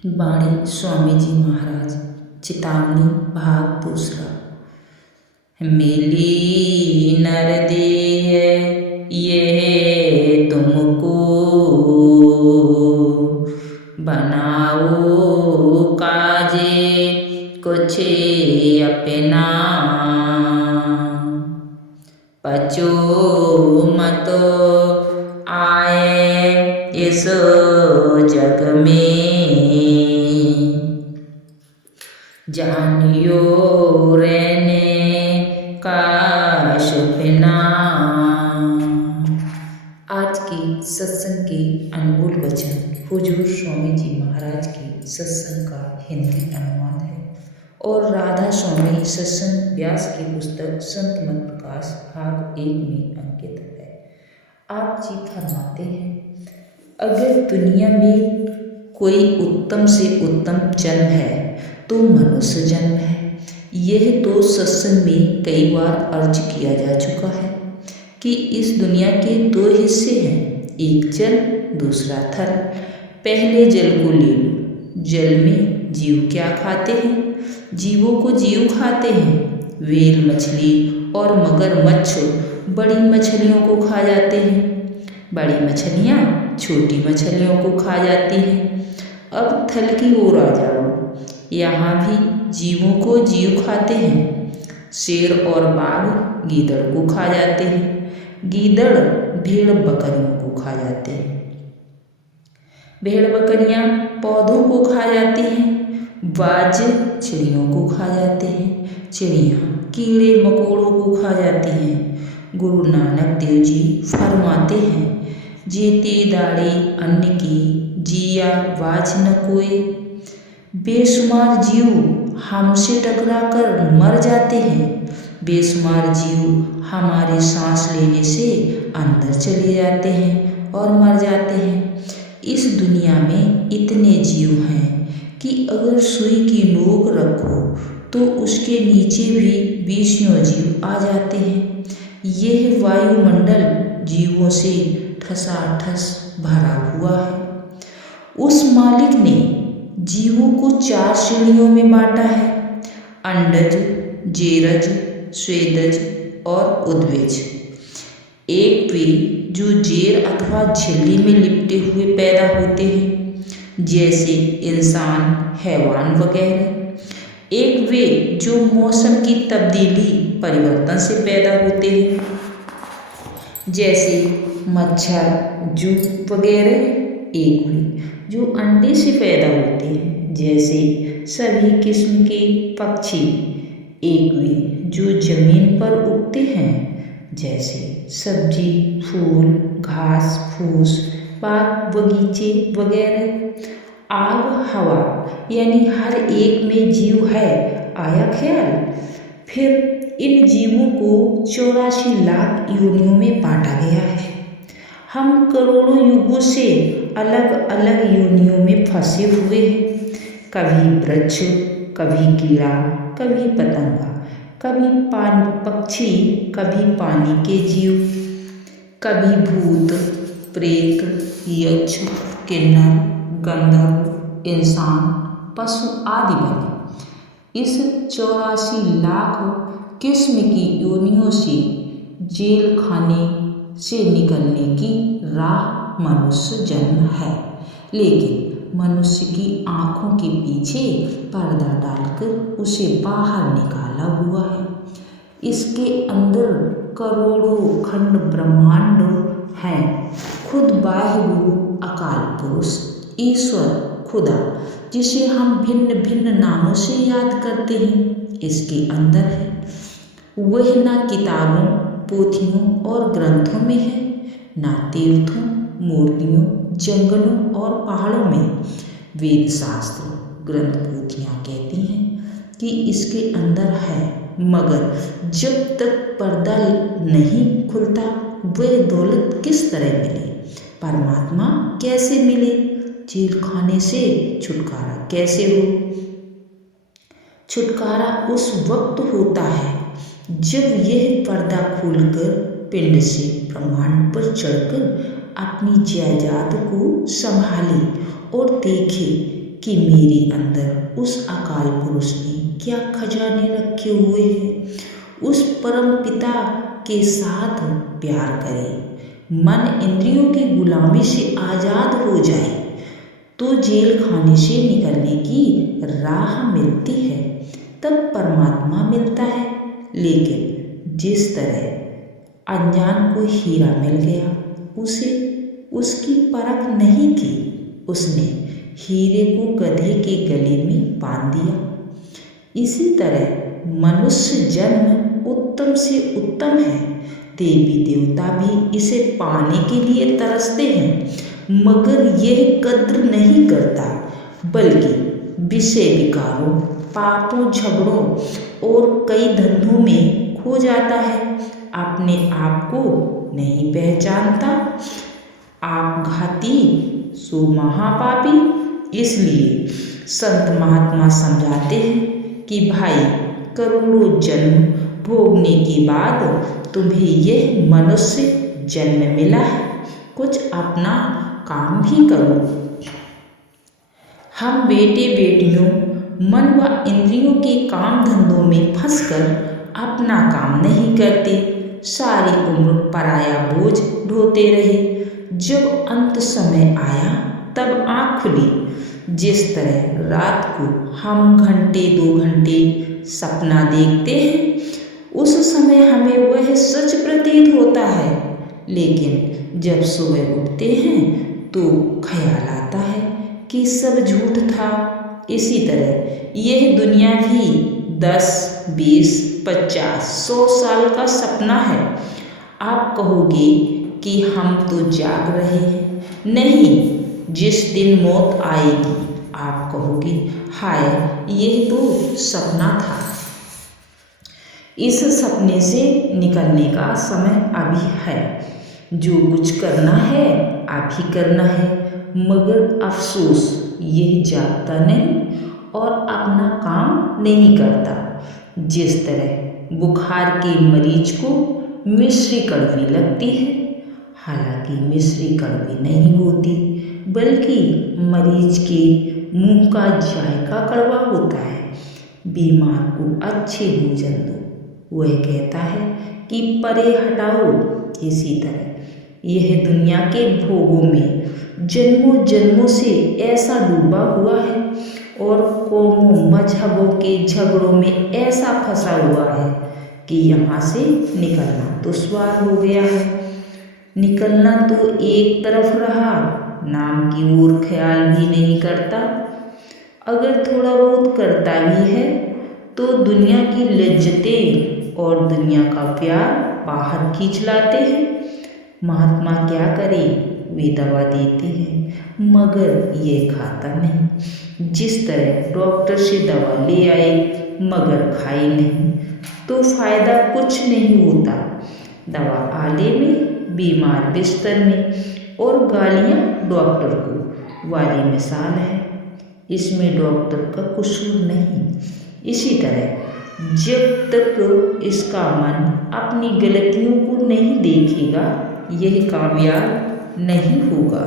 बाणी स्वामी जी महाराज। चेतावनी भाग दूसरा। मिली नरदेह ये तुमको, बनाओ काजे कुछ अपना, पचो मत आए इस जग में, जानियो रहने का सुपना। आज की सत्संग के अनमोल वचन हुजूर स्वामी जी महाराज की सत्संग का हिंदी अनुवाद है और राधा स्वामी सत्संग व्यास की पुस्तक संत मत प्रकाश भाग 1 में अंकित है। आप जी फरमाते हैं, अगर दुनिया में कोई उत्तम से उत्तम जन्म है तो मनुष्य जन्म है। यह तो सत्संग में कई बार अर्ज किया जा चुका है कि इस दुनिया के 2 हिस्से हैं, एक जल दूसरा थल। पहले जल को ले लो। जल में जीव क्या खाते हैं? जीवों को जीव खाते हैं। व्हेल मछली और मगरमच्छ बड़ी मछलियों को खा जाते हैं, बड़ी मछलियाँ छोटी मछलियों को खा जाती हैं। अब थल की ओर आ जाओ। यहाँ भी जीवों को जीव खाते हैं। शेर और बाघ गीदड़ को खा जाते हैं, गीदड़ भेड़ बकरियों को खा जाते हैं, भेड़ बकरियाँ पौधों को खा जाती हैं, बाज चिड़ियों को खा जाते हैं, चिड़ियाँ कीड़े मकोड़ों को खा जाती हैं। गुरु नानक देव जी फरमाते हैं, जेते दाड़ी अन्न की जिया वाज न कोई। बेशुमार जीव हमसे टकरा कर मर जाते हैं, बेशुमार जीव हमारे सांस लेने से अंदर चले जाते हैं और मर जाते हैं। इस दुनिया में इतने जीव हैं कि अगर सुई की नोक रखो तो उसके नीचे भी 20 जीव आ जाते हैं। यह वायुमंडल जीवों से ठसाठस भरा हुआ है। उस मालिक ने जीवों को 4 श्रेणियों में बांटा है, अंडज, जेरज, स्वेदज और उद्भिज। एक वे जो जेर अथवा झिल्ली में लिपटे हुए पैदा होते हैं, जैसे इंसान, हैवान वगैरह। एक वे जो मौसम की तब्दीली परिवर्तन से पैदा होते हैं, जैसे मच्छर, जूं वगैरह। एक वे जो अंडे से पैदा होते हैं, जैसे सभी किस्म के पक्षी। एक वे जो जमीन पर उगते हैं, जैसे सब्जी, फूल, घास फूस, बाग बगीचे वगैरह। आग, हवा, यानी हर एक में जीव है, आया ख्याल। फिर इन जीवों को 84 लाख योनियों में बांटा गया है। हम करोड़ों युगों से अलग अलग योनियों में फंसे हुए हैं। कभी वृक्ष, कभी कीड़ा, कभी पतंगा, कभी पक्षी, कभी पानी के जीव, कभी भूत प्रेत, यक्ष, किन्नर, गंधर्व, इंसान, पशु आदि बने। इस 84 लाख किस्म की योनियों से जेल खाने से निकलने की राह मनुष्य जन्म है, लेकिन मनुष्य की आँखों के पीछे पर्दा डालकर उसे बाहर निकाला हुआ है। इसके अंदर करोड़ों खंड ब्रह्मांड हैं। खुद बाह्य गुरु अकाल पुरुष ईश्वर खुदा, जिसे हम भिन्न भिन्न नामों से याद करते हैं, इसके अंदर है। वह ना किताबों, पोथियों और ग्रंथों में है, ना तीर्थों, मूर्तियों, जंगलों और पहाड़ों में। वेद शास्त्र, ग्रंथ, पोथियाँ कहती हैं कि इसके अंदर है, मगर जब तक पर्दा नहीं खुलता वह दौलत किस तरह मिले, परमात्मा कैसे मिले, जेल खाने से छुटकारा कैसे हो। छुटकारा उस वक्त होता है जब यह पर्दा खोलकर पिंड से ब्रह्मांड पर चढ़कर अपनी जायदाद को संभाले और देखे कि मेरे अंदर उस अकाल पुरुष ने क्या खजाने रखे हुए हैं। उस परम पिता के साथ प्यार करें, मन इंद्रियों की गुलामी से आज़ाद हो जाए तो जेल खाने से निकलने की राह मिलती है, तब परमात्मा मिलता है। लेकिन जिस तरह अनजान को हीरा मिल गया, उसे उसकी परख नहीं की, उसने हीरे को गधे के गले में बांध दिया। इसी तरह मनुष्य जन्म उत्तम से उत्तम है। देवी देवता भी इसे पाने के लिए तरसते हैं, मगर यह कद्र नहीं करता, बल्कि विषय विकारों, पापों, झगड़ों और कई धंधों में खो जाता है। अपने आप को नहीं पहचानता, आप घाती सो महापापी। इसलिए संत महात्मा समझाते हैं कि भाई, करोड़ों जन्म भोगने के बाद तुम्हें यह मनुष्य जन्म मिला है, कुछ अपना काम भी करो। हम बेटे बेटियों मन व इंद्रियों के काम धंधों में फंसकर अपना काम नहीं करते, सारी उम्र पराया बोझ ढोते रहे। जब अंत समय आया तब आँख खुली। जिस तरह रात को हम घंटे 2 घंटे सपना देखते हैं, उस समय हमें वह सच प्रतीत होता है, लेकिन जब सुबह उठते हैं तो ख्याल आता है कि सब झूठ था। इसी तरह यह दुनिया भी 10, 20, 50, 100 साल का सपना है। आप कहोगे कि हम तो जाग रहे हैं। नहीं, जिस दिन मौत आएगी आप कहोगे, हाय, यह तो सपना था। इस सपने से निकलने का समय अभी है। जो कुछ करना है अभी करना है, मगर अफसोस यह जागता नहीं और अपना काम नहीं करता। जिस तरह बुखार के मरीज को मिश्री कड़वी लगती है, हालांकि मिश्री कड़वी नहीं होती, बल्कि मरीज के मुंह का जायका कड़वा होता है। बीमार को अच्छे भोजन दो, वह कहता है कि परे हटाओ। इसी तरह यह दुनिया के भोगों में जन्मों जन्मों से ऐसा डूबा हुआ है और कौमों मजहबों के झगड़ों में ऐसा फंसा हुआ है कि यहाँ से निकलना दुश्वार हो गया है। निकलना तो एक तरफ रहा, नाम की ओर ख्याल भी नहीं करता। अगर थोड़ा बहुत करता भी है तो दुनिया की लज्जतें और दुनिया का प्यार बाहर खींच लाते हैं। महात्मा क्या करे, वे दवा देते हैं मगर ये खाता नहीं। जिस तरह डॉक्टर से दवा ले आए मगर खाई नहीं तो फायदा कुछ नहीं होता। दवा आले में, बीमार बिस्तर में और गालियाँ डॉक्टर को वाली मिसाल है। इसमें डॉक्टर का कसूर नहीं। इसी तरह जब तक इसका मन अपनी गलतियों को नहीं देखेगा, यह कामयाब नहीं होगा।